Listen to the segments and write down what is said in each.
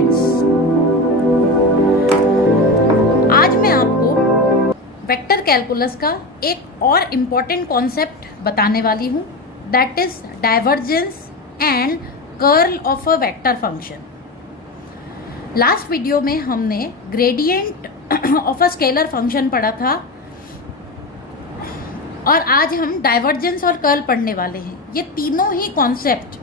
Students, आज मैं आपको वेक्टर कैलकुलस का एक और इम्पॉर्टेंट कॉन्सेप्ट बताने वाली हूँ, that is divergence and curl of a vector function. Last video में हमने gradient of a scalar function पढ़ा था और आज हम डाइवर्जेंस और कर्ल पढ़ने वाले हैं। ये तीनों ही concept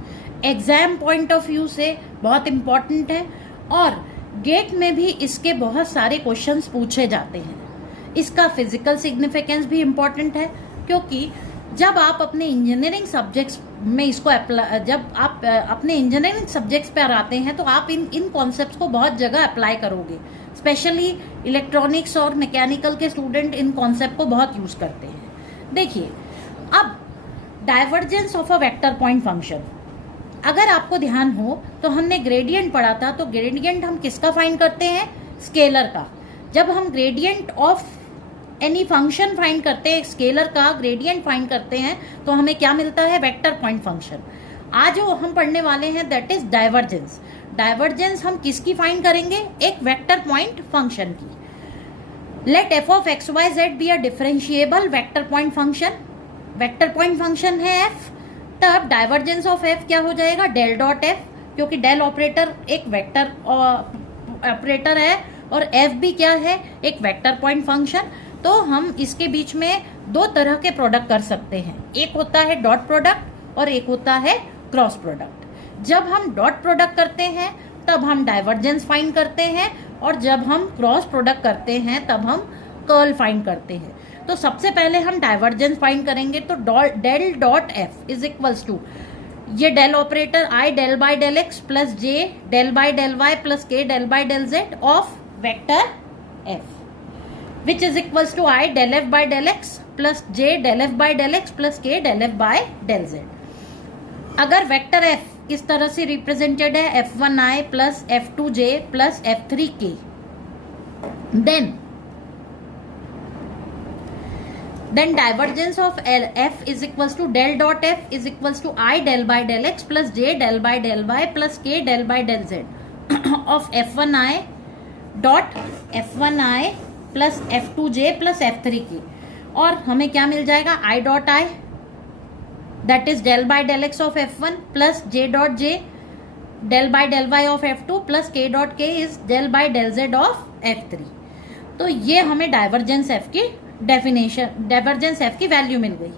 exam point of view से बहुत इम्पॉर्टेंट है और गेट में भी इसके बहुत सारे क्वेश्चंस पूछे जाते हैं। इसका फिजिकल सिग्निफिकेंस भी इम्पॉर्टेंट है, क्योंकि जब आप अपने इंजीनियरिंग सब्जेक्ट्स में इसको अप्लाई, जब आप अपने इंजीनियरिंग सब्जेक्ट्स पर आते हैं तो आप इन कॉन्सेप्ट्स को बहुत जगह अप्लाई करोगे। स्पेशली इलेक्ट्रॉनिक्स और मैकेनिकल के स्टूडेंट इन कॉन्सेप्ट को बहुत यूज करते हैं। देखिए, अब divergence of a vector point function, अगर आपको ध्यान हो तो हमने ग्रेडियंट पढ़ा था। तो ग्रेडियंट हम किसका फाइंड करते हैं? स्केलर का। जब हम gradient of any function find करते हैं, स्केलर का ग्रेडियंट फाइंड करते हैं, तो हमें क्या मिलता है? Vector point function. आज जो हम पढ़ने वाले हैं दैट इज डाइवर्जेंस। डाइवर्जेंस हम किसकी फाइंड करेंगे? एक वेक्टर पॉइंट फंक्शन की। Let F of X Y Z be a differentiable vector point function. Vector point function है एफ, तब डाइवर्जेंस ऑफ एफ क्या हो जाएगा? डेल डॉट एफ, क्योंकि डेल ऑपरेटर एक वेक्टर ऑपरेटर है और एफ भी क्या है? एक वेक्टर पॉइंट फंक्शन। तो हम इसके बीच में दो तरह के प्रोडक्ट कर सकते हैं, एक होता है डॉट प्रोडक्ट और एक होता है क्रॉस प्रोडक्ट। जब हम डॉट प्रोडक्ट करते हैं तब हम डाइवर्जेंस फाइंड करते हैं और जब हम क्रॉस प्रोडक्ट करते हैं तब हम कर्ल फाइंड करते हैं। तो सबसे पहले हम डाइवर्जेंस फाइंड करेंगे, तो del dot F is equals to ये del operator I del by del x plus J del by del Y plus के del by del Z of vector F, which is equals to I del F by del x plus J del F by del x plus के del F by del Z. अगर vector F किस तरह से represented है? f1i plus f2j plus f3k, then divergence of f is equals to del dot f is equals to I del by del x plus j del by del y plus k del by del z of f1i dot f1i plus f2j plus f3k। और हमें क्या मिल जाएगा? I dot I that is del by del x of f1 plus j dot j del by del y of f2 plus k dot k is del by del z of f3। तो ये हमें divergence f की definition, divergence F की value मिल गई।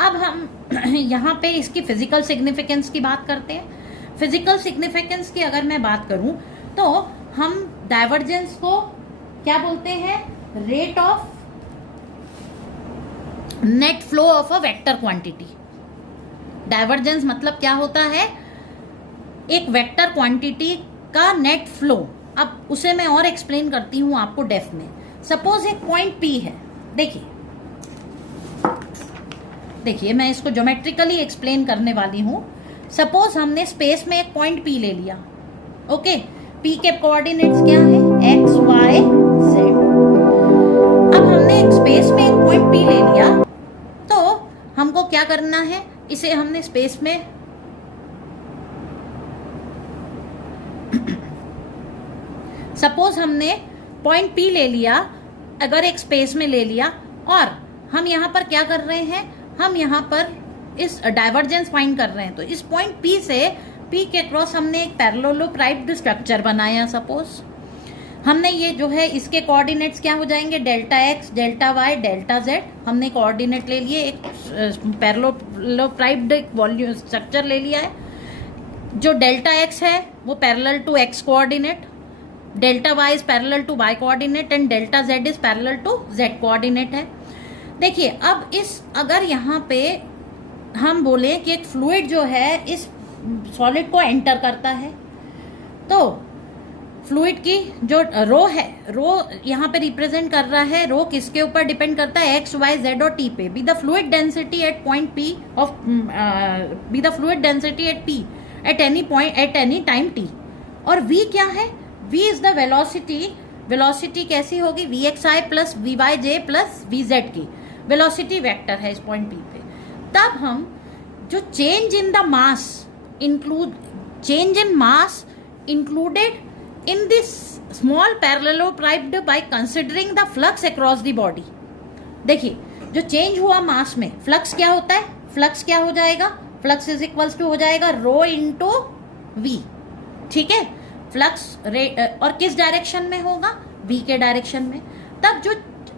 अब हम यहाँ पे इसकी फिजिकल सिग्निफिकेंस की बात करते हैं। फिजिकल सिग्निफिकेंस की अगर मैं बात करूं तो हम डाइवर्जेंस को क्या बोलते हैं? Rate of net flow of a vector quantity. Divergence मतलब क्या होता है? एक वेक्टर क्वांटिटी का नेट फ्लो। अब उसे मैं और एक्सप्लेन करती हूं आपको डेफ में। सपोज एक पॉइंट पी है, देखिए मैं इसको ज्योमेट्रिकली एक्सप्लेन करने वाली हूं। सपोज हमने स्पेस में एक पॉइंट पी ले लिया, ओके। पी के कोऑर्डिनेट्स क्या है? X Y Z. अब हमने एक स्पेस में एक पॉइंट पी ले लिया, तो हमको क्या करना है? इसे हमने स्पेस में सपोज हमने पॉइंट पी ले लिया, अगर एक स्पेस में ले लिया, और हम यहाँ पर क्या कर रहे हैं? हम यहाँ पर इस डाइवर्जेंस फाइंड कर रहे हैं। तो इस पॉइंट पी से पी के क्रॉस हमने एक पैरेललोप्राइप्ड स्ट्रक्चर बनाया। सपोज हमने ये जो है इसके कोऑर्डिनेट्स क्या हो जाएंगे? Delta X, delta Y, delta Z. हमने कोऑर्डिनेट ले लिए, एक पैरेललोप्राइप्ड वॉल्यूम स्ट्रक्चर ले लिया है। जो डेल्टा एक्स है वो parallel to X coordinate, delta Y is parallel to Y coordinate and delta Z is parallel to Z coordinate है। देखिए, अब इस अगर यहाँ पे हम बोले कि एक फ्लूइड जो है इस सॉलिड को एंटर करता है, तो फ्लूइड की जो रो है, रो यहाँ पे रिप्रेजेंट कर रहा है, रो किसके ऊपर डिपेंड करता है? एक्स वाई जेड और टी पे। Be the fluid density at point P of be the fluid density at P at any point at any time T. और v क्या है? v is the velocity. Velocity कैसी होगी? V X आई plus V Y जे plus V Z की velocity vector है इस point P पे। तब हम जो change in the mass include, change in mass included in this small parallelepiped by considering the flux across the body. देखिए जो change हुआ मास में फ्लक्स क्या होता है, फ्लक्स क्या हो जाएगा, फ्लक्स इज इक्वल्स टू हो जाएगा रो इंटू वी, ठीक है। फ्लक्स और किस डायरेक्शन में होगा, वी के डायरेक्शन में। तब जो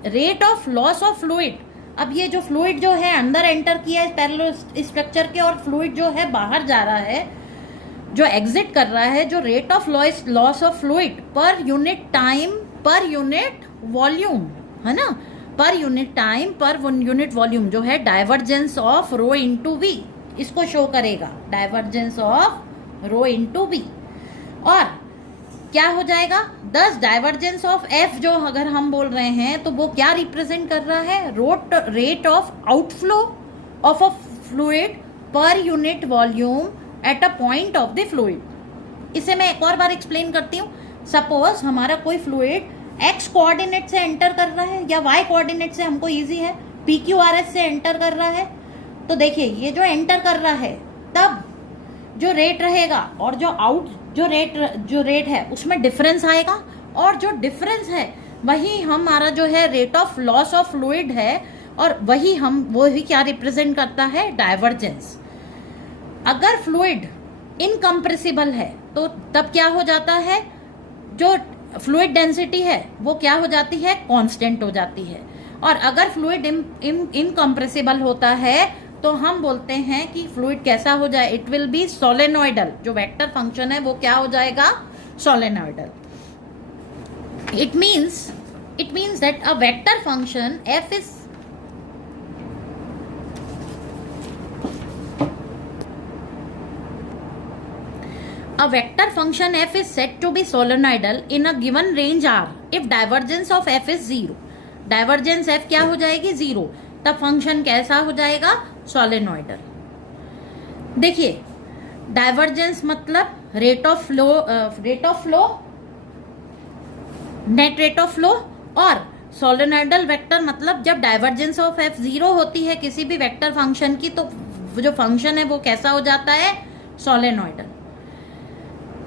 rate of loss of fluid, अब ये जो फ्लूइड जो है अंदर एंटर किया है पैरेलल स्ट्रक्चर के, और फ्लूइड जो है बाहर जा रहा है, जो एग्जिट कर रहा है, जो rate of loss of fluid per unit time per unit volume है ना, per unit time per unit volume जो है divergence of rho into V, इसको शो करेगा divergence of rho into V. और क्या हो जाएगा, दस डाइवर्जेंस ऑफ एफ जो अगर हम बोल रहे हैं तो वो क्या रिप्रेजेंट कर रहा है, rate of outflow of a fluid per unit volume at a point of the fluid. इसे मैं एक और बार एक्सप्लेन करती हूँ। सपोज हमारा कोई फ्लूइड एक्स कोऑर्डिनेट से एंटर कर रहा है या वाई कोऑर्डिनेट से, हमको इजी है, पी क्यू आर एस से एंटर कर रहा है। तो देखिए ये जो एंटर कर रहा है तब जो रेट रहेगा और जो रेट है उसमें डिफरेंस आएगा, और जो डिफरेंस है वही हमारा जो है rate of loss of fluid है, और वो ही क्या रिप्रेजेंट करता है, डाइवर्जेंस। अगर फ्लूइड इनकम्प्रेसिबल है तो तब क्या हो जाता है, जो फ्लूइड डेंसिटी है वो क्या हो जाती है, कांस्टेंट हो जाती है। और अगर फ्लूइड इनकम्प्रेसिबल होता है तो हम बोलते हैं कि फ्लूइड कैसा हो जाए, इट विल बी सोलेनोइडल। जो वेक्टर फंक्शन है वो क्या हो जाएगा, solenoidal. It means that a vector function F is a vector function f is said to be solenoidal in a given range r if divergence of f is 0. Divergence f क्या हो जाएगी, 0, तब function कैसा हो जाएगा, solenoidal. देखिए divergence मतलब rate of flow, net rate of flow, और सोलेनोइडल वेक्टर मतलब जब डाइवर्जेंस ऑफ f 0 होती है किसी भी वेक्टर फंक्शन की, तो जो फंक्शन है वो कैसा हो जाता है, सोलेनोइडल।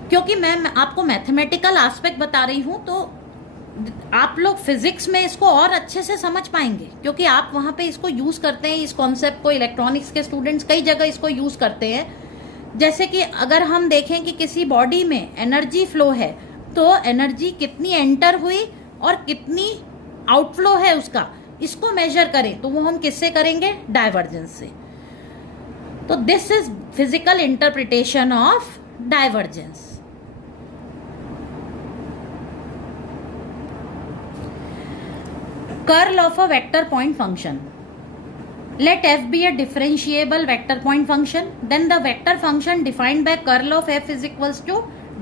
क्योंकि मैं आपको मैथमेटिकल एस्पेक्ट बता रही हूं तो आप लोग फिजिक्स में इसको और अच्छे से समझ पाएंगे, क्योंकि आप वहां पे इसको यूज करते हैं, इस कॉन्सेप्ट को। इलेक्ट्रॉनिक्स के स्टूडेंट्स कई जगह इसको यूज करते हैं। जैसे कि अगर हम देखें कि किसी बॉडी में एनर्जी फ्लो है तो एनर्जी कितनी एंटर हुई और कितनी आउटफ्लो है उसका, इसको मेजर करें तो वो हम किससे करेंगे, डाइवर्जेंस से। तो this is physical interpretation of divergence. Curl of a vector point function. Let f be a differentiable vector point function. Then the vector function defined by curl of f is equals to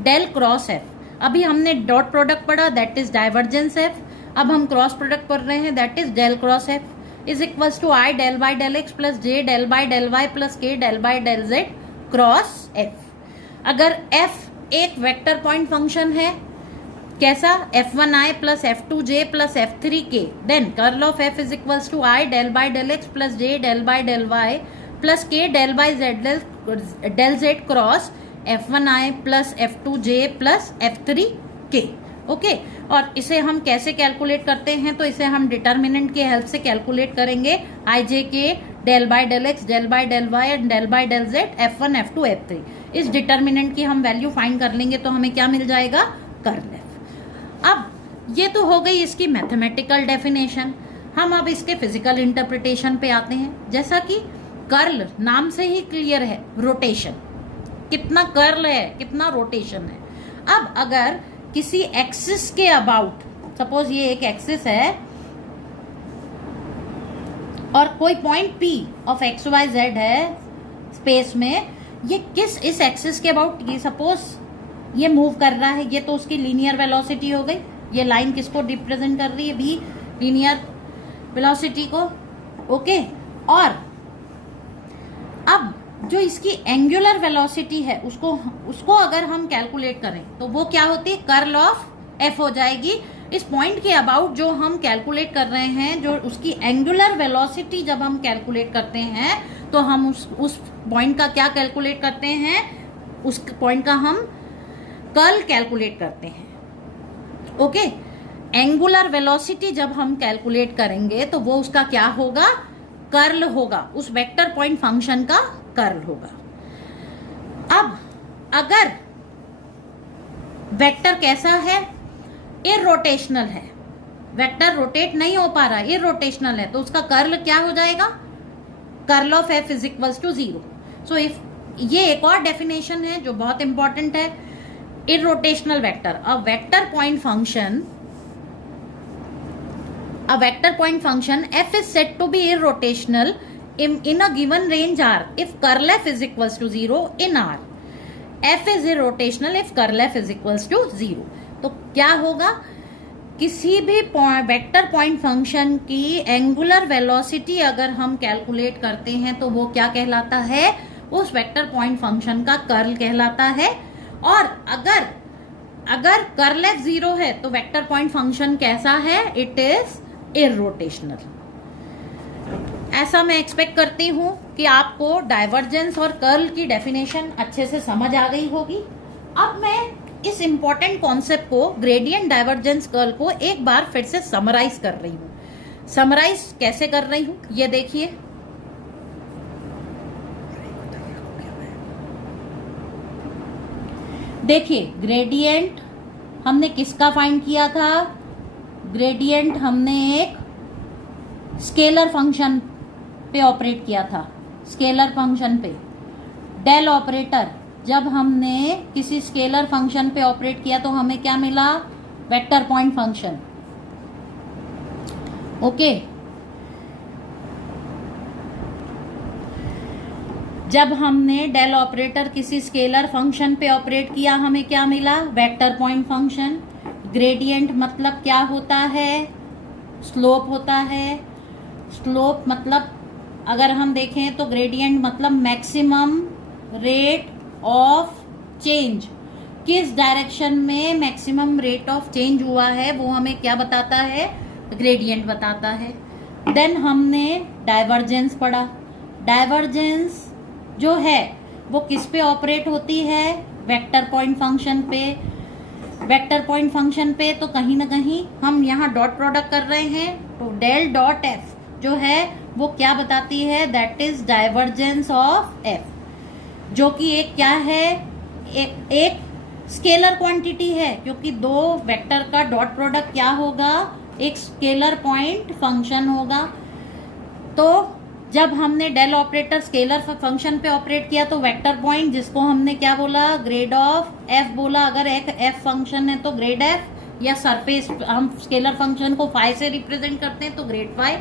del cross f. अभी हमने dot product पढ़ा, that is divergence f. अब हम cross product पढ़ रहे हैं, that is del cross f is equals to I del by del x plus J del by del Y plus के del by del z cross f। अगर f एक vector point function है, कैसा, f1i plus f2j plus f3k, then curl of f is equals to I del by del x plus J del by del Y plus के del by del z cross f1i plus f2j plus f3k। Okay, और इसे हम कैसे calculate करते हैं, तो इसे हम डिटर्मिनेंट की हेल्प से कैलकुलेट करेंगे, आई जे के del by del x del by del Y and del by del Z f1 f2 f3। इस डिटर्मिनेंट की हम वैल्यू फाइंड कर लेंगे तो हमें क्या मिल जाएगा, कर्ल f। अब ये तो हो गई इसकी मैथमेटिकल डेफिनेशन। हम अब इसके फिजिकल इंटरप्रिटेशन पे आते हैं। जैसा कि कर्ल नाम से ही क्लियर है, रोटेशन, कितना कर्ल है, कितना रोटेशन है। अब अगर किसी एक्सिस के अबाउट, सपोज ये एक एक्सिस है और कोई point P of X Y Z है स्पेस में, ये किस इस एक्सिस के अबाउट, ये सपोज ये मूव कर रहा है, ये तो उसकी लीनियर वेलोसिटी हो गई। ये लाइन किसको रिप्रेजेंट कर रही है, भी लीनियर वेलोसिटी को। ओके, और अब जो इसकी एंगुलर वेलोसिटी है उसको अगर हम कैलकुलेट करें तो वो क्या होती है, कर्ल ऑफ एफ हो जाएगी। इस पॉइंट के अबाउट जो हम कैलकुलेट कर रहे हैं, जो उसकी एंगुलर वेलोसिटी जब हम कैलकुलेट करते हैं तो हम उस पॉइंट का क्या कैलकुलेट करते हैं, उस पॉइंट का हम कर्ल कैलकुलेट करते हैं। ओके। एंगुलर वेलोसिटी जब हम कैलकुलेट करेंगे तो वो उसका क्या होगा, कर्ल होगा, उस वेक्टर पॉइंट फंक्शन का कर्ल होगा। अब अगर वेक्टर कैसा है, इररोटेशनल है, वेक्टर रोटेट नहीं हो पा रहा, इररोटेशनल है, तो उसका कर्ल क्या हो जाएगा, curl of f is equals to 0। So if ये एक और डेफिनेशन है जो बहुत इंपॉर्टेंट है, irrotational vector, a vector point function, a vector point function f is said to be irrotational in a given range R if curl f is equals to 0 in R. f is irrotational if curl f is equals to 0. तो क्या होगा, किसी भी vector point function की angular velocity अगर हम calculate करते हैं तो वो क्या कहलाता है, उस वेक्टर पॉइंट फंक्शन का कर्ल कहलाता है। और अगर कर्ल एफ 0 है तो वेक्टर पॉइंट फंक्शन कैसा है, इट इज इररोटेशनल। ऐसा मैं एक्सपेक्ट करती हूं कि आपको डाइवर्जेंस और कर्ल की डेफिनेशन अच्छे से समझ आ गई होगी। अब मैं इस इंपॉर्टेंट कॉन्सेप्ट को, ग्रेडियंट डाइवर्जेंस कर्ल को एक बार फिर से समराइज कर रही हूं। समराइज कैसे कर रही हूं, ये देखिए। देखिए, ग्रेडियंट हमने किसका फाइंड किया था, ग्रेडियंट हमने एक स्केलर फंक्शन पे ऑपरेट किया था, स्केलर फंक्शन पे। डेल ऑपरेटर जब हमने किसी स्केलर फंक्शन पे ऑपरेट किया तो हमें क्या मिला, वेक्टर पॉइंट फंक्शन। ओके, जब हमने डेल ऑपरेटर किसी स्केलर फंक्शन पे ऑपरेट किया हमें क्या मिला, वेक्टर पॉइंट फंक्शन। ग्रेडियंट मतलब क्या होता है, स्लोप होता है। स्लोप मतलब अगर हम देखें तो ग्रेडियंट मतलब मैक्सिमम रेट ऑफ चेंज, किस डायरेक्शन में मैक्सिमम रेट ऑफ चेंज हुआ है वो हमें क्या बताता है, ग्रेडियंट बताता है। देन हमने डाइवर्जेंस पढ़ा। डाइवर्जेंस जो है वो किस पे ऑपरेट होती है, वेक्टर पॉइंट फंक्शन पे। वेक्टर पॉइंट फंक्शन पे तो कहीं ना कहीं हम यहाँ डॉट प्रोडक्ट कर रहे हैं, तो डेल डॉट एफ जो है वो क्या बताती है, that is divergence of F, जो कि एक क्या है, एक स्केलर क्वांटिटी है, क्योंकि दो वेक्टर का डॉट प्रोडक्ट क्या होगा, एक स्केलर पॉइंट फंक्शन होगा। तो जब हमने डेल ऑपरेटर स्केलर फंक्शन पे ऑपरेट किया तो वेक्टर पॉइंट, जिसको हमने क्या बोला, ग्रेड ऑफ एफ बोला। अगर एक एफ फंक्शन है तो ग्रेड एफ, या सरफेस हम स्केलर फंक्शन को फाई से रिप्रेजेंट करते हैं तो grad phi.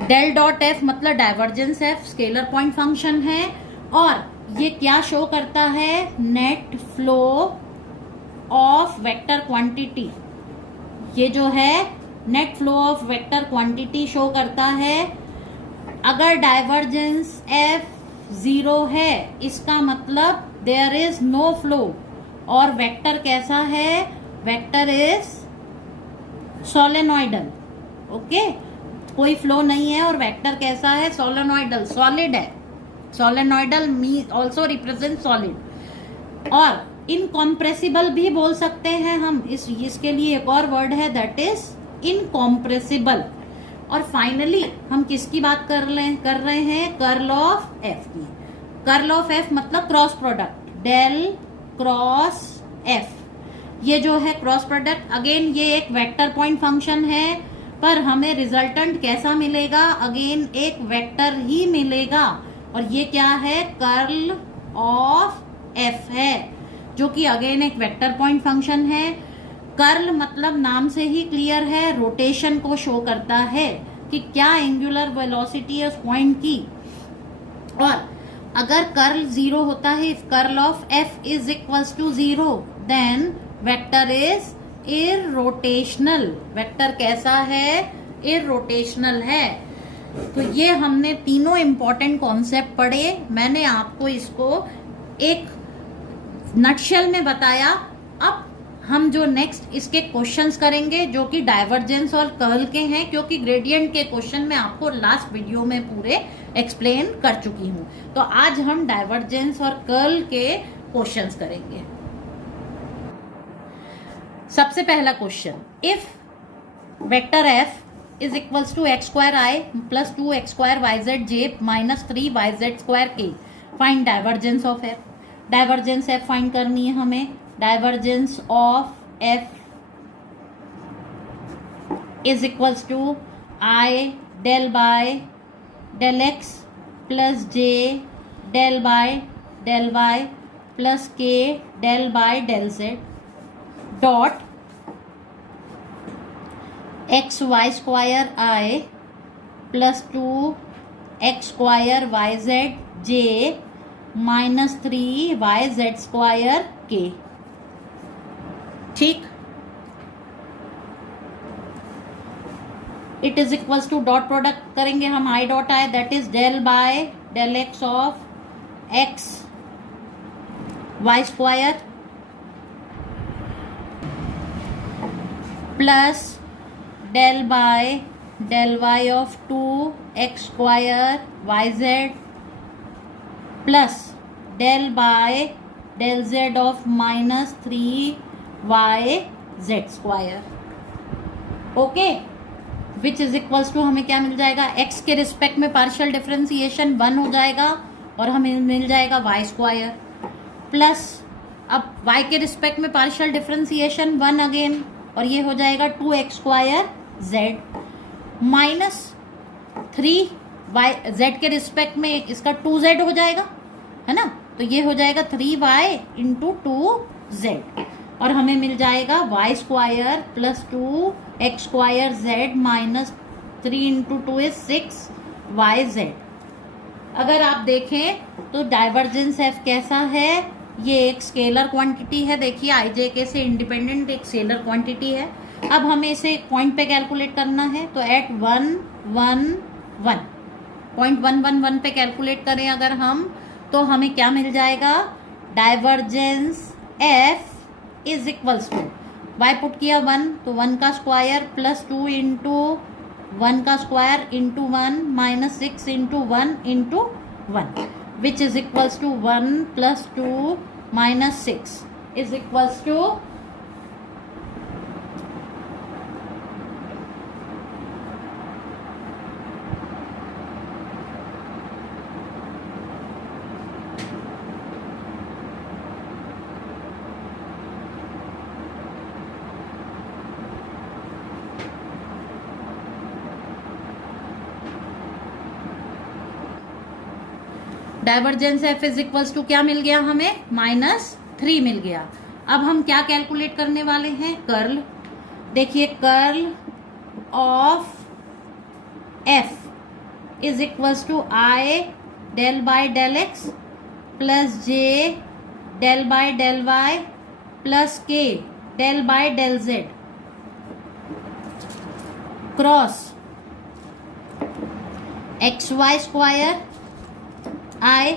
Del dot f मतलब divergence f, scalar point function है, और ये क्या शो करता है, net flow of vector quantity. ये जो है net flow of vector quantity show करता है। अगर डाइवर्जेंस एफ 0 है इसका मतलब देयर इज नो फ्लो, और वेक्टर कैसा है, वेक्टर इज सोलेनॉइडल। ओके, कोई फ्लो नहीं है और वेक्टर कैसा है, सोलेनॉइडल, सॉलिड है। Solenoidal mean also represent solid. और इनकॉम्प्रेसिबल भी बोल सकते हैं हम, इसके लिए एक और वर्ड है, दैट इज इनकॉम्प्रेसिबल। और फाइनली हम किसकी बात कर रहे हैं, कर्ल ऑफ एफ की। कर्ल ऑफ एफ मतलब cross product, del cross F. ये जो है क्रॉस प्रोडक्ट, अगेन ये एक वेक्टर पॉइंट फंक्शन है, पर हमें रिजल्टेंट कैसा मिलेगा, अगेन एक वेक्टर ही मिलेगा। और ये क्या है, कर्ल ऑफ एफ है, जो कि अगेन एक वेक्टर पॉइंट फंक्शन है। कर्ल मतलब नाम से ही क्लियर है, रोटेशन को शो करता है कि क्या एंगुलर वेलोसिटी है उस पॉइंट की। और अगर कर्ल 0 होता है, if curl of f is equals to 0, then vector is irrotational. Vector कैसा है, इररोटेशनल है। तो ये हमने तीनों इंपॉर्टेंट कॉन्सेप्ट पढ़े। मैंने आपको इसको एक नटशेल में बताया। अब हम जो नेक्स्ट इसके क्वेश्चंस करेंगे जो कि डाइवर्जेंस और कर्ल के हैं, क्योंकि ग्रेडियंट के क्वेश्चन मैं आपको लास्ट वीडियो में पूरे एक्सप्लेन कर चुकी हूं। तो आज हम डाइवर्जेंस और कर्ल के क्वेश्चंस करेंगे। सबसे पहला question, if vector f is equals to x square i plus 2 x square Y z J minus 3 Y Z square k, find divergence of f. Divergence f find करनी है हमें। Divergence of f is equals to I del by del x plus J del by del Y plus के del by del z dot x Y square i plus 2 x square Y z J minus 3 Y Z square K. ठीक, it is equals to dot product करेंगे हम, I dot I that is del by del x of X Y square plus del by del Y of 2 x square Y Z plus del by del Z of minus 3 Y Z square. Okay, which is equals to हमें क्या मिल जाएगा, x के respect में partial differentiation 1 हो जाएगा और हमें मिल जाएगा वाई स्क्वायर प्लस, अब y के रिस्पेक्ट में पार्शियल डिफरेंशिएशन 1 अगेन और ये हो जाएगा 2 x square Z minus 3 Y Z के रिस्पेक्ट में इसका 2 जेड हो जाएगा, है ना, तो ये हो जाएगा 3 वाई इंटू 2 जेड और हमें मिल जाएगा Y square plus 2 x square Z minus 3 into 2 is 6 Y Z. अगर आप देखें तो डाइवर्जेंस एफ कैसा है, ये एक स्केलर क्वांटिटी है, देखिए आई जे के से इंडिपेंडेंट एक स्केलर क्वांटिटी है। अब हमें इसे पॉइंट पे कैलकुलेट करना है, तो एट 1 1 1 पॉइंट 1 1 1 पे कैलकुलेट करें अगर हम, तो हमें क्या मिल जाएगा, divergence F is equals to Y put किया 1 तो 1 का स्क्वायर प्लस 2 इंटू 1 का square into 1 minus 6 into 1 into 1 which is equals to 1 plus 2 minus 6 is equals to divergence F is equals to क्या मिल गया हमें, -3 मिल गया। अब हम क्या कैलकुलेट करने वाले हैं, कर्ल। देखिए curl of f is equals to I del by del x plus J del by del Y plus के del by del z cross x Y square i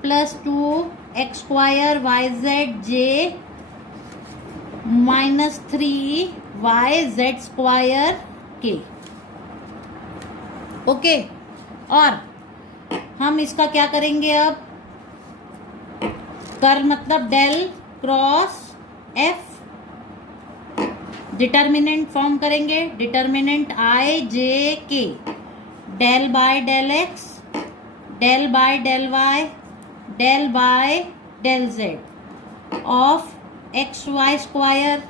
plus 2 x square Y z J minus 3 Y Z square k. Okay, और हम इसका क्या करेंगे अब, curl मतलब del cross f, determinant form करेंगे, determinant i जे के del by del x del by del Y del by del Z of X Y square,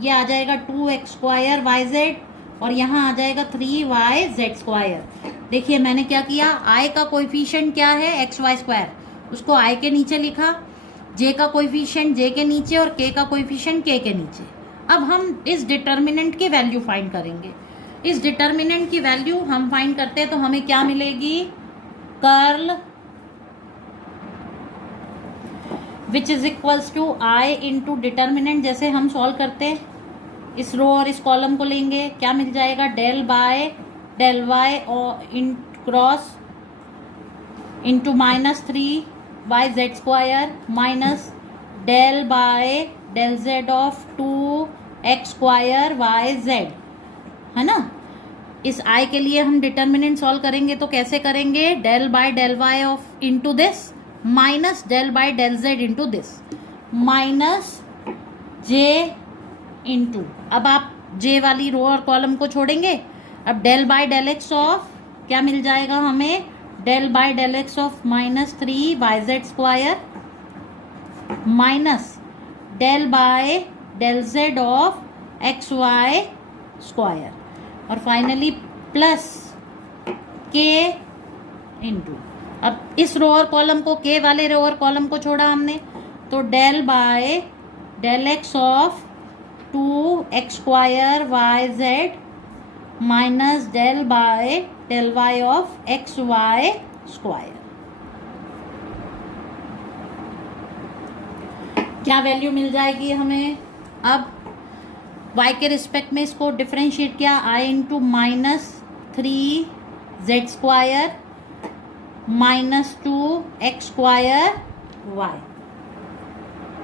ये आ जाएगा 2 एक्स स्क्वायर वाई जेड और यहाँ आ जाएगा 3 वाई जेड स्क्वायर। देखिए मैंने क्या किया, आई का कोएफिशिएंट क्या है, एक्स वाई स्क्वायर, उसको आई के नीचे लिखा, जे का कोएफिशिएंट जे के नीचे और के का कोएफिशिएंट के नीचे। अब हम इस डिटर्मिनेंट की वैल्यू फाइंड करेंगे। इस डिटर्मिनेंट की वैल्यू हम फाइंड करते हैं तो हमें क्या मिलेगी, curl which is equals to I into determinant, जैसे हम सॉल्व करते हैं इस रो और इस कॉलम को लेंगे, क्या मिल जाएगा, डेल बाय डेल वाई और इन cross into -3 Y Z square minus del by del Z of 2 x square Y Z, है ना। इस आई के लिए हम डिटर्मिनेंट सॉल्व करेंगे तो कैसे करेंगे, del by del Y of into this minus del by del Z into this minus J into, अब आप जे वाली रो और कॉलम को छोड़ेंगे, अब del by del x of क्या मिल जाएगा हमें, del by del x of -3 yz² minus del by del z of xy² और फाइनली प्लस k इनटू, अब इस रो और कॉलम को, k वाले रो और कॉलम को छोड़ा हमने, तो del by del x of 2x² yz minus del by del y of xy²। क्या वैल्यू मिल जाएगी हमें, अब y के रिस्पेक्ट में इसको डिफरेंशिएट किया, i into -3z² minus 2x² y,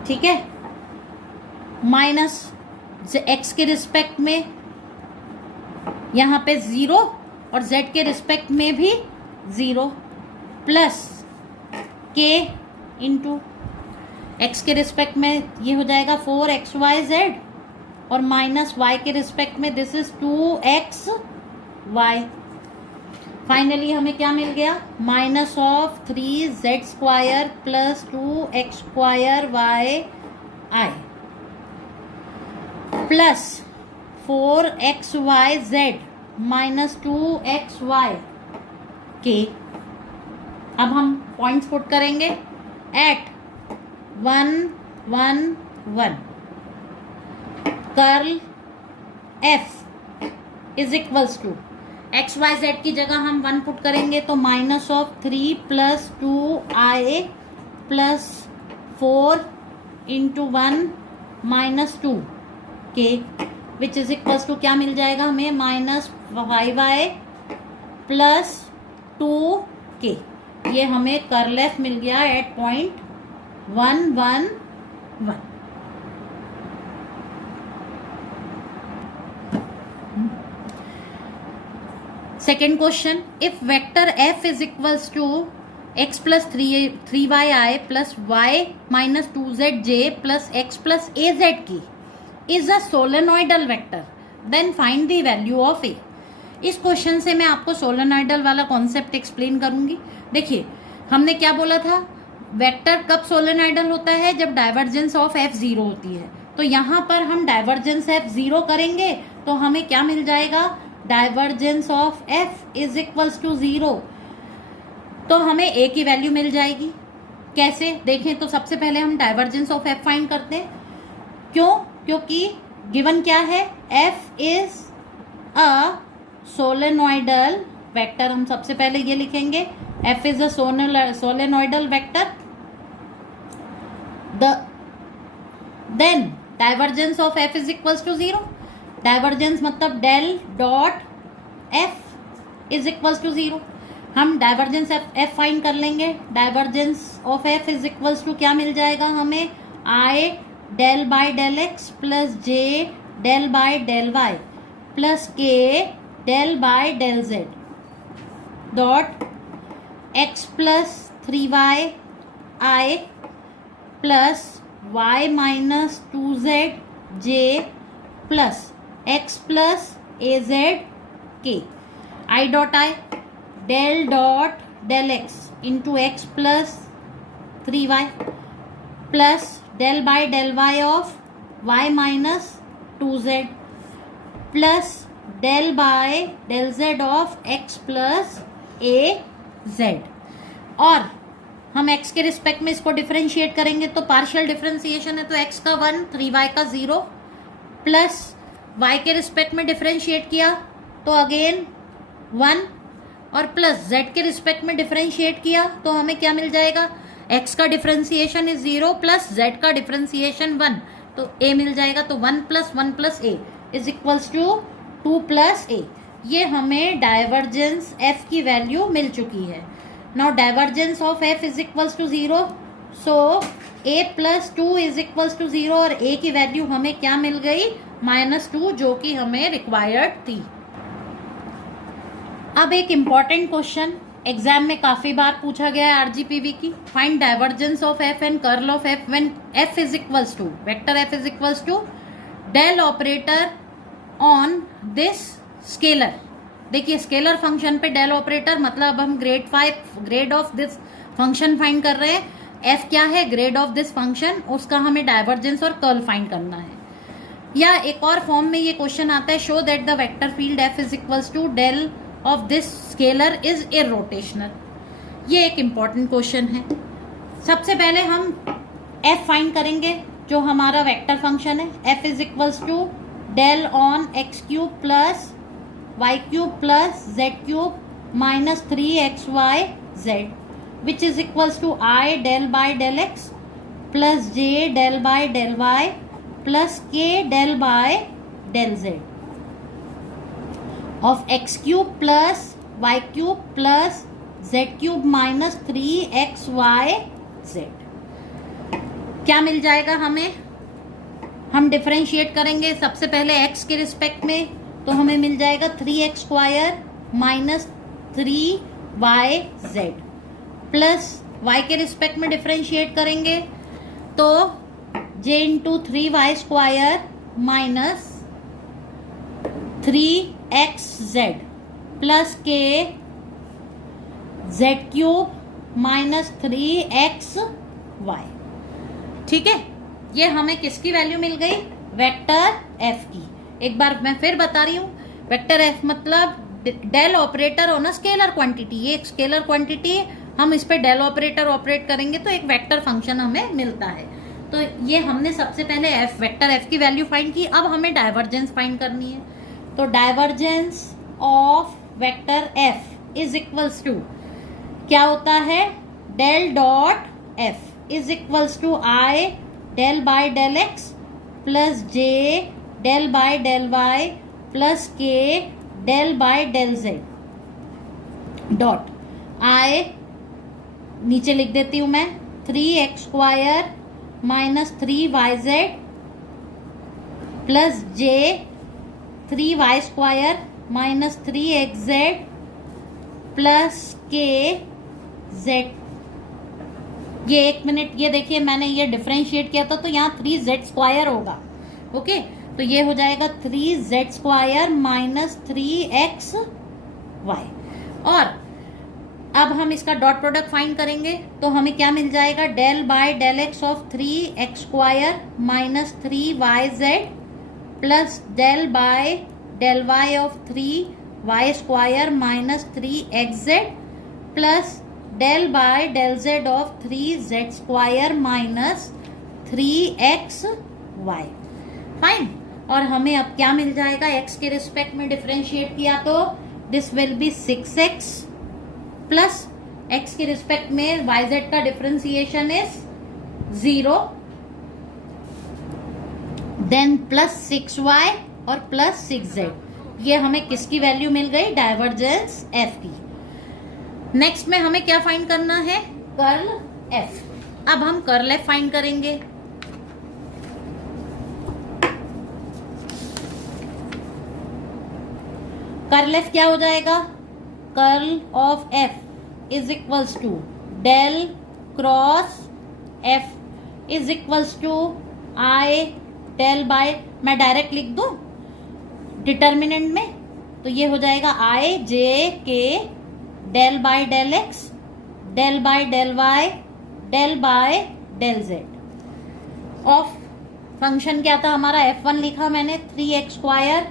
ठीक है, माइनस x के रिस्पेक्ट में यहाँ पे 0 और z के रिस्पेक्ट में भी 0 प्लस k इंटू x के रिस्पेक्ट में ये हो जाएगा 4xyz और माइनस y के रिस्पेक्ट में दिस इज 2xy। फाइनली हमें क्या मिल गया, -3z² plus 2x² y plus 4xyz minus 2xy के। अब हम पॉइंट्स पुट करेंगे at 1 1 1, curl f is equals to xyz की जगह हम 1 पुट करेंगे तो -3 plus 2i plus 4 into 1 minus 2 के, विच इज इक्वल्स टू क्या मिल जाएगा हमें, -5y प्लस 2k। ये हमें कर्ल एफ मिल गया at point 1 1 1। Second question, if vector f is equals to x plus 3y plus y minus 2zj plus x plus az k is a solenoidal vector then find the value of a. इस question से मैं आपको solenoidal वाला concept explain करूंगी। देखिए हमने क्या बोला था, वेक्टर कब सोलेनॉइडल होता है, जब डाइवर्जेंस ऑफ f 0 होती है। तो यहाँ पर हम डाइवर्जेंस f 0 करेंगे तो हमें क्या मिल जाएगा, divergence of f is equals to 0, तो हमें a की वैल्यू मिल जाएगी। कैसे देखें तो सबसे पहले हम डाइवर्जेंस ऑफ f फाइंड करते हैं। क्यों, क्योंकि गिवन क्या है, f is a solenoidal vector. हम सबसे पहले ये लिखेंगे f is a solenoidal vector, then divergence of f is equals to 0। Divergence मतलब del dot f is equals to 0। हम डाइवर्जेंस f फाइंड कर लेंगे। Divergence of f is equals to क्या मिल जाएगा हमें, i del by del x plus j del by del y plus k del by del z dot x plus 3y i plus y minus 2z j plus x plus az k, i dot i del dot del x into x plus 3y plus del by del y of y minus 2z plus del by del z of x plus az। और हम x के respect में इसको differentiate करेंगे तो partial differentiation है तो x का 1 3y का 0 प्लस y के रिस्पेक्ट में डिफरेंशिएट किया तो अगेन 1 और प्लस z के रिस्पेक्ट में डिफरेंशिएट किया तो हमें क्या मिल जाएगा, x का डिफरेंशिएशन इज 0 प्लस z का डिफरेंशिएशन 1 तो a मिल जाएगा। तो 1 plus a is equals to 2 plus a। ये हमें डाइवर्जेंस f की वैल्यू मिल चुकी है। Now divergence of f is equals to 0, so a plus 2 is equals to 0 और a की वैल्यू हमें क्या मिल गई, -2, जो कि हमें रिक्वायर्ड थी। अब एक इम्पॉर्टेंट क्वेश्चन एग्जाम में काफी बार पूछा गया है आरजीपीवी की, find divergence of f and curl of f when f is equals to vector f is equals to del operator on this scalar. देखिए स्केलर फंक्शन पे डेल ऑपरेटर मतलब हम grad of this function find कर रहे हैं। F क्या है? Grade of this function, उसका हमें डाइवर्जेंस और कर्ल फाइंड करना है। या एक और फॉर्म में ये क्वेश्चन आता है, show that the vector field f is equals to del of this scalar is irrotational. ये एक इंपॉर्टेंट क्वेश्चन है। सबसे पहले हम एफ फाइंड करेंगे जो हमारा वेक्टर फंक्शन है। F is equals to del on x cube plus y cube plus z cube minus 3xy z which is equals to I del by del x plus J del by del Y plus के del by del Z of x cube plus y cube plus z cube minus 3xy z. क्या मिल जाएगा हमें? हम differentiate करेंगे सबसे पहले x के रिस्पेक्ट में, तो हमें मिल जाएगा 3x square minus 3yz plus y के रिस्पेक्ट में डिफरेंशिएट करेंगे तो j into 3y square minus 3xz plus k z cube minus 3xy। ठीक है, ये हमें किसकी वैल्यू मिल गई? वेक्टर f की। एक बार मैं फिर बता रही हूँ, वेक्टर f मतलब del operator on a scalar quantity. ये एक स्केलर क्वांटिटी है, हम इस पे डेल ऑपरेटर ऑपरेट करेंगे तो एक वेक्टर फंक्शन हमें मिलता है। तो ये हमने सबसे पहले वेक्टर f की वैल्यू फाइंड की। अब हमें डाइवर्जेंस फाइंड करनी है। तो divergence of vector f is equals to क्या होता है? Del dot f is equals to I del by del x plus J del by del y plus के del by del z dot i नीचे लिख देती हूं मैं 3x square minus 3yz plus j 3y square minus 3xz plus k z। ये एक minute, ये देखिए मैंने ये डिफरेंशिएट किया था तो यहाँ 3z स्क्वायर होगा। ओके, तो ये हो जाएगा 3z स्क्वायर माइनस 3xy। और अब हम इसका डॉट प्रोडक्ट फाइंड करेंगे तो हमें क्या मिल जाएगा? Del by del x of 3x square minus 3yz plus del by del Y of 3y square minus 3xz plus del by del Z of 3z square minus 3xy। Fine. और हमें अब क्या मिल जाएगा? x के respect में differentiate किया तो this will be 6x plus x के रिस्पेक्ट में yz का differentiation is 0 then plus 6y और प्लस 6z। ये हमें किसकी वैल्यू मिल गई? डाइवर्जेंस f की। नेक्स्ट में हमें क्या फाइंड करना है? Curl f। अब हम कर्ल f फाइंड करेंगे। कर्ल f क्या हो जाएगा? Curl of f is equals to del cross f is equals to I del by, मैं डायरेक्ट लिख दूं डिटर्मिनेंट में, तो ये हो जाएगा आई जे के del by del x del by del Y del by del Z of function क्या था हमारा? f1 लिखा मैंने 3x square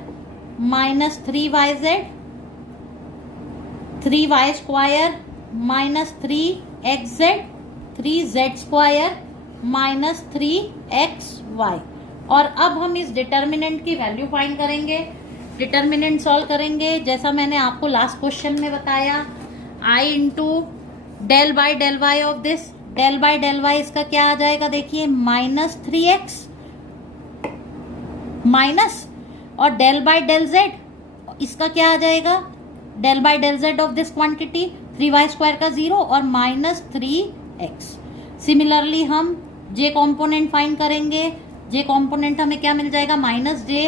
minus 3yz 3y square minus 3xz 3z square minus 3xy। और अब हम इस डिटर्मिनेंट की वैल्यू फाइंड करेंगे, डिटर्मिनेंट सॉल्व करेंगे जैसा मैंने आपको लास्ट क्वेश्चन में बताया। I into del by del Y of this, del by del y इसका क्या आ जाएगा? देखिए माइनस 3x माइनस और डेल बाय डेल जेड इसका क्या आ जाएगा? Del by del Z of this quantity 3y square का 0 और माइनस 3x। सिमिलरली हम जे कॉम्पोनेंट फाइंड करेंगे। जे कॉम्पोनेंट हमें क्या मिल जाएगा? Minus j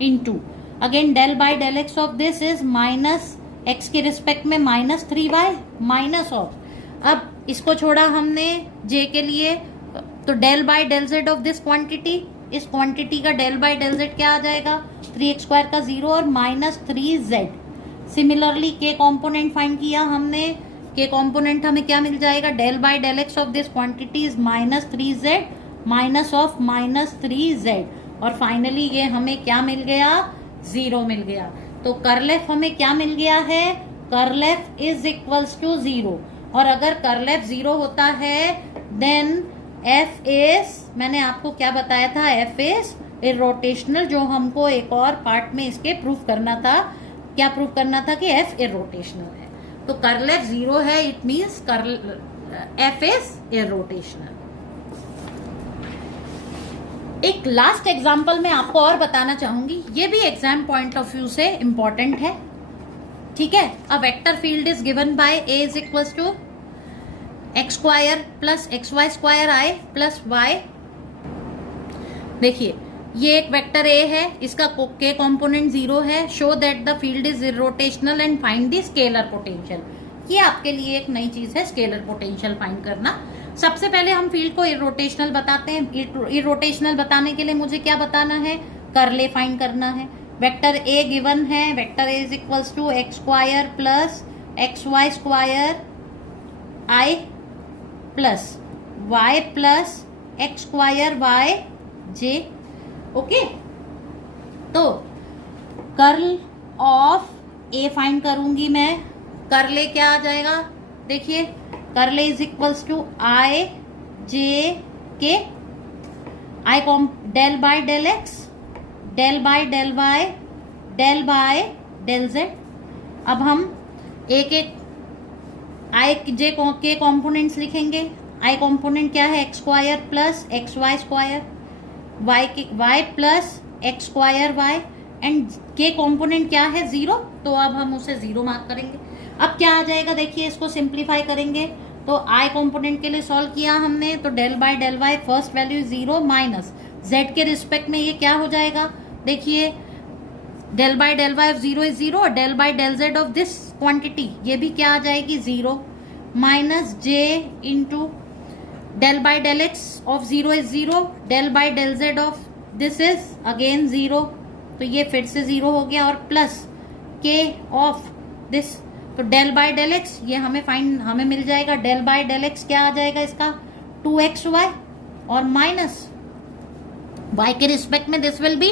into again del by del x of this is minus x के रिस्पेक्ट में माइनस 3y माइनस ऑफ, अब इसको छोड़ा हमने जे के लिए, तो del by del Z of this quantity इस क्वांटिटी का डेल बाय डेल जेड क्या आ जाएगा, 3x² का 0 और -3z। सिमिलरली के कॉम्पोनेंट फाइंड किया हमने, के कॉम्पोनेंट हमें क्या मिल जाएगा, del by del x of this quantity is -3z minus of -3z, और फाइनली ये हमें क्या मिल गया, 0 मिल गया। तो कर्ल एफ हमें क्या मिल गया है, curl f is equals to 0, और अगर कर्ल एफ 0 होता है देन एफ इज, मैंने आपको क्या बताया था, एफ इज इरोटेशनल, जो हमको एक और पार्ट में इसके प्रूफ करना था। क्या प्रूफ करना था कि एफ इरोटेशनल है। तो कर्ल एफ 0 है, it means curl f is irrotational. एक लास्ट एग्जांपल मैं आपको और बताना चाहूंगी, ये भी एग्जाम पॉइंट ऑफ व्यू से इंपॉर्टेंट है, ठीक है। A vector field is given by a is equals to x² plus xy² i plus y। देखिए ये एक वेक्टर ए है, इसका के कॉम्पोनेंट 0 है। Show that the field is irrotational and find the scalar potential. ये आपके लिए एक नई चीज है, स्केलर पोटेंशियल फाइंड करना। सबसे पहले हम फील्ड को इरोटेशनल बताते हैं। इरोटेशनल बताने के लिए मुझे क्या बताना है, कर्ल ए फाइंड करना है। वेक्टर ए गिवन है, vector a is equals to x² plus xy² i plus y plus x² y j। Okay, तो कर्ल ऑफ ए फाइंड करूंगी मैं। कर्ल ए क्या आ जाएगा, देखिए curl a is equals to i j k, i del by del x, del by del y, del by del z। अब हम एक एक i j के कॉम्पोनेंट्स लिखेंगे। i कॉम्पोनेंट क्या है, x² plus xy², y plus x² y, and के component क्या है, 0, तो अब हम उसे 0 मार्क करेंगे। अब क्या आ जाएगा, देखिए इसको सिंप्लीफाई करेंगे तो i कॉम्पोनेंट के लिए सॉल्व किया हमने, तो del by del y first value 0 minus z के रिस्पेक्ट में ये क्या हो जाएगा, देखिए del by del y of 0 is 0 और del by del z of this quantity ये भी क्या आ जाएगी, 0 minus j into del by del x of 0 is 0, del by del z of this is again 0, तो ये फिर से 0 हो गया, और प्लस k ऑफ दिस, तो डेल बाय डेल x ये हमें मिल जाएगा, डेल बाय डेल x क्या आ जाएगा इसका, 2xy, और माइनस y के रिस्पेक्ट में this will B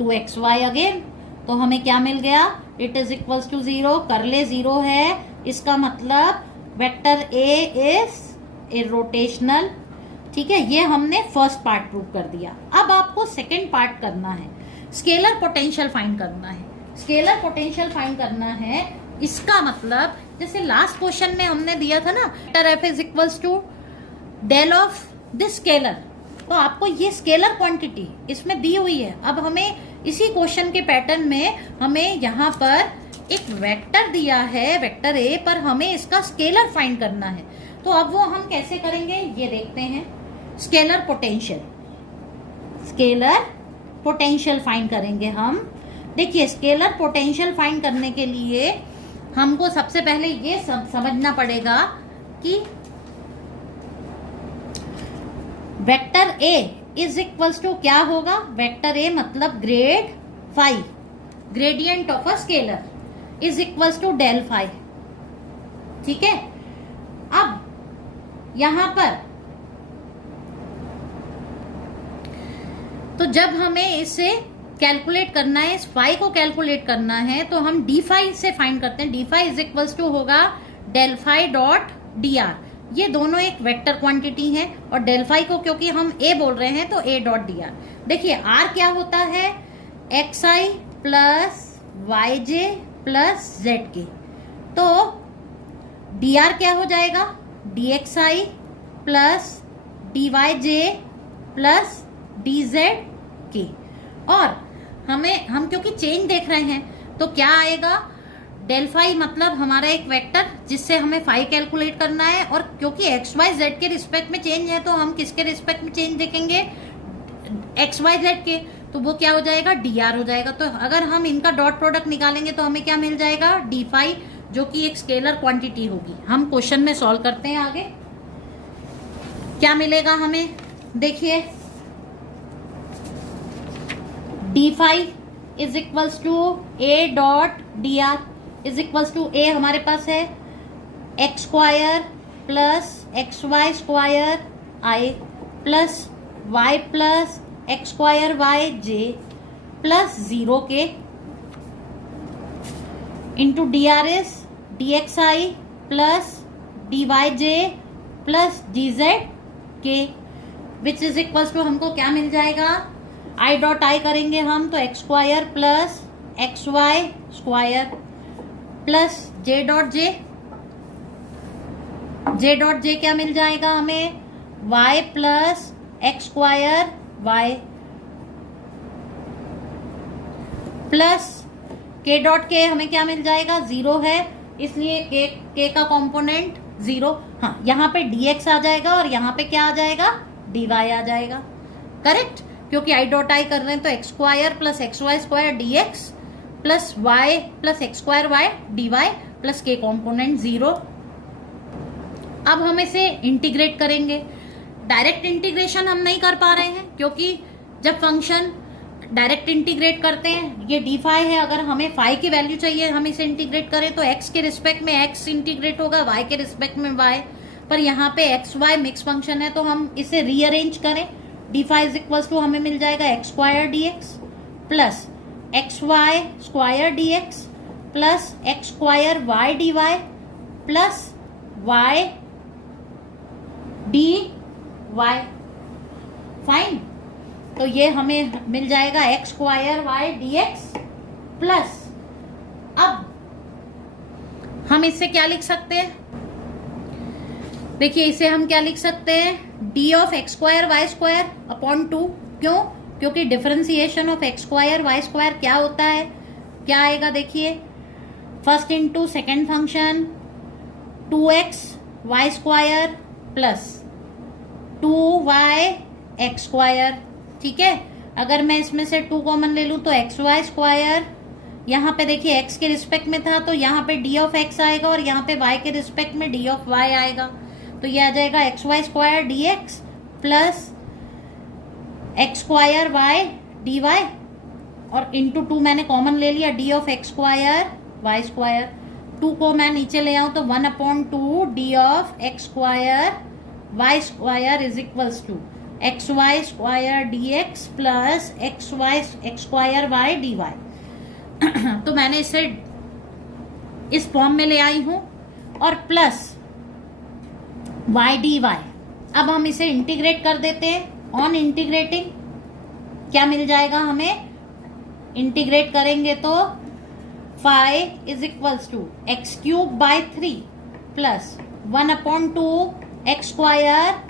2xy again, तो हमें क्या मिल गया, इट इज इक्वल्स टू 0। कर्ले 0 है, इसका मतलब वेक्टर a इज इरोटेशनल, ठीक है। ये हमने फर्स्ट पार्ट प्रूव कर दिया। अब आपको सेकेंड पार्ट करना है, स्केलर पोटेंशियल फाइंड करना है। स्केलर पोटेंशियल फाइंड करना है, इसका मतलब जैसे लास्ट क्वेश्चन में हमने दिया था ना, vector f is equals to del of this scalar, तो आपको ये स्केलर क्वांटिटी इसमें दी हुई है। अब हमें इसी क्वेश्चन के पैटर्न में हमें यहाँ पर एक वेक्टर दिया है, वेक्टर ए, पर हमें इसका स्केलर फाइंड करना है। तो अब वो हम कैसे करेंगे ये देखते हैं। Scalar potential, scalar potential find करेंगे हम। देखिए स्केलर पोटेंशियल फाइंड करने के लिए हमको सबसे पहले ये समझना पड़ेगा कि vector a is equals to क्या होगा, वेक्टर ए मतलब grad phi, gradient of a scalar is equals to del phi, ठीक है। अब यहां पर तो जब हमें इसे कैलकुलेट करना है, इस फाई को कैलकुलेट करना है, तो हम डी फाई से फाइंड करते हैं। D phi is equals to होगा del phi dot d r, ये दोनों एक वेक्टर क्वांटिटी है, और डेल फाई को क्योंकि हम ए बोल रहे हैं तो ए डॉट डी आर। देखिए आर क्या होता है, एक्स आई प्लस वाई जे प्लस जेड के, तो डी आर क्या हो जाएगा, डी एक्स आई प्लस डी वाई जे प्लस डी जेड के। और हम क्योंकि चेंज देख रहे हैं तो क्या आएगा, डेल फाई मतलब हमारा एक वेक्टर जिससे हमें फाई कैलकुलेट करना है, और क्योंकि एक्स वाई जेड के रिस्पेक्ट में चेंज है तो हम किसके रिस्पेक्ट में चेंज देखेंगे, एक्स वाई जेड के, तो वो क्या हो जाएगा, डी आर हो जाएगा। तो अगर हम इनका डॉट प्रोडक्ट निकालेंगे तो हमें क्या मिल जाएगा, डी फाई, जो कि एक स्केलर क्वांटिटी होगी। हम क्वेश्चन में सॉल्व करते हैं आगे, क्या मिलेगा हमें, देखिए d5 is equals to a dot dr is equals to a हमारे पास है x square plus x Y square i plus y plus x square y J plus 0k into d r s d x I plus d y J plus d z k which is equals to हमको क्या मिल जाएगा, आई dot आई करेंगे हम तो x square plus x Y square plus j dot j क्या मिल जाएगा हमें, y plus x square y plus k dot k हमें क्या मिल जाएगा, 0 है इसलिए k का कंपोनेंट 0। हाँ, यहाँ पे dx आ जाएगा और यहाँ पे क्या आ जाएगा, dy आ जाएगा। करेक्ट, क्योंकि आई डॉट आई कर रहे हैं तो x square plus x Y square d x plus y plus x square y d y plus k component 0। अब हम इसे इंटीग्रेट करेंगे। डायरेक्ट इंटीग्रेशन हम नहीं कर पा रहे हैं क्योंकि जब फंक्शन डायरेक्ट इंटीग्रेट करते हैं, ये डी फाई है, अगर हमें फाई की वैल्यू चाहिए हम इसे इंटीग्रेट करें तो एक्स के रिस्पेक्ट में एक्स इंटीग्रेट होगा, वाई के रिस्पेक्ट में वाई, पर यहाँ पे एक्स वाई मिक्स फंक्शन है तो हम इसे रीअरेंज करें। D phi is equals to हमें मिल जाएगा x square d x plus x Y square d x plus x square y d y plus y d y. Fine, तो ये हमें मिल जाएगा x square y d x plus, अब हम इससे क्या लिख सकते हैं, देखिए इसे हम क्या लिख सकते हैं, d of x square y square upon 2। क्यों, क्योंकि differentiation of x square y square क्या होता है, क्या आएगा देखिए, first into second function 2x y square plus 2y x square. ठीक है, अगर मैं इसमें से 2 कॉमन ले लूं तो एक्स वाई स्क्वायर, यहाँ पे देखिए x के रिस्पेक्ट में था तो यहाँ पे d ऑफ x आएगा और यहाँ पे y के रिस्पेक्ट में d ऑफ y आएगा, तो ये आ जाएगा x Y square d x plus x square y d y और इंटू 2 मैंने कॉमन ले लिया, d of x square y square, 2 को मैं नीचे ले आऊं तो 1/2 d of x square y square is equals to x Y square d x plus x y x square y d y. तो मैंने इसे इस फॉर्म में ले आई हूं और प्लस वाई डी वाई। अब हम इसे इंटीग्रेट कर देते हैं। ऑन इंटीग्रेटिंग क्या मिल जाएगा हमें, इंटीग्रेट करेंगे तो phi is equals to x cube by 3 plus 1/2 x square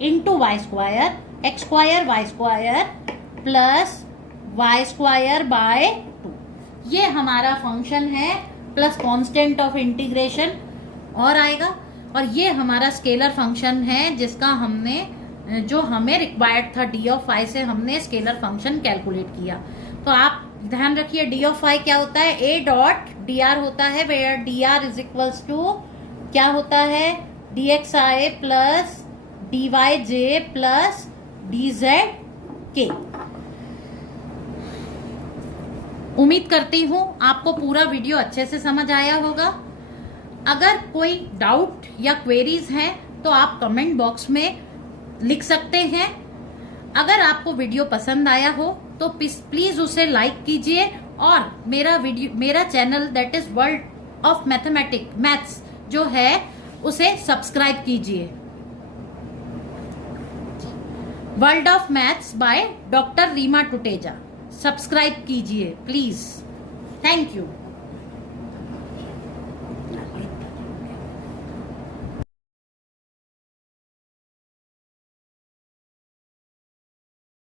into y square x square y square plus y square by 2। ये हमारा फंक्शन है प्लस कांस्टेंट ऑफ इंटीग्रेशन और आएगा, और ये हमारा स्केलर फंक्शन है जिसका हमने जो हमें रिक्वायर्ड था डी ऑफ फाई से हमने स्केलर फंक्शन कैलकुलेट किया। तो आप ध्यान रखिए डी ऑफ फाई क्या होता है, ए डॉट डी आर होता है, where d r is equals to क्या होता है, डी एक्स आई प्लस डी वाई जे प्लस डी जेड के। उम्मीद करती हूं आपको पूरा वीडियो अच्छे से समझ आया होगा। अगर कोई डाउट या क्वेरीज हैं तो आप कमेंट बॉक्स में लिख सकते हैं। अगर आपको वीडियो पसंद आया हो तो प्लीज उसे लाइक कीजिए और मेरा channel that is world of maths जो है उसे सब्सक्राइब कीजिए। World of maths by doctor Reema Tuteja, subscribe कीजिए प्लीज। Thank you.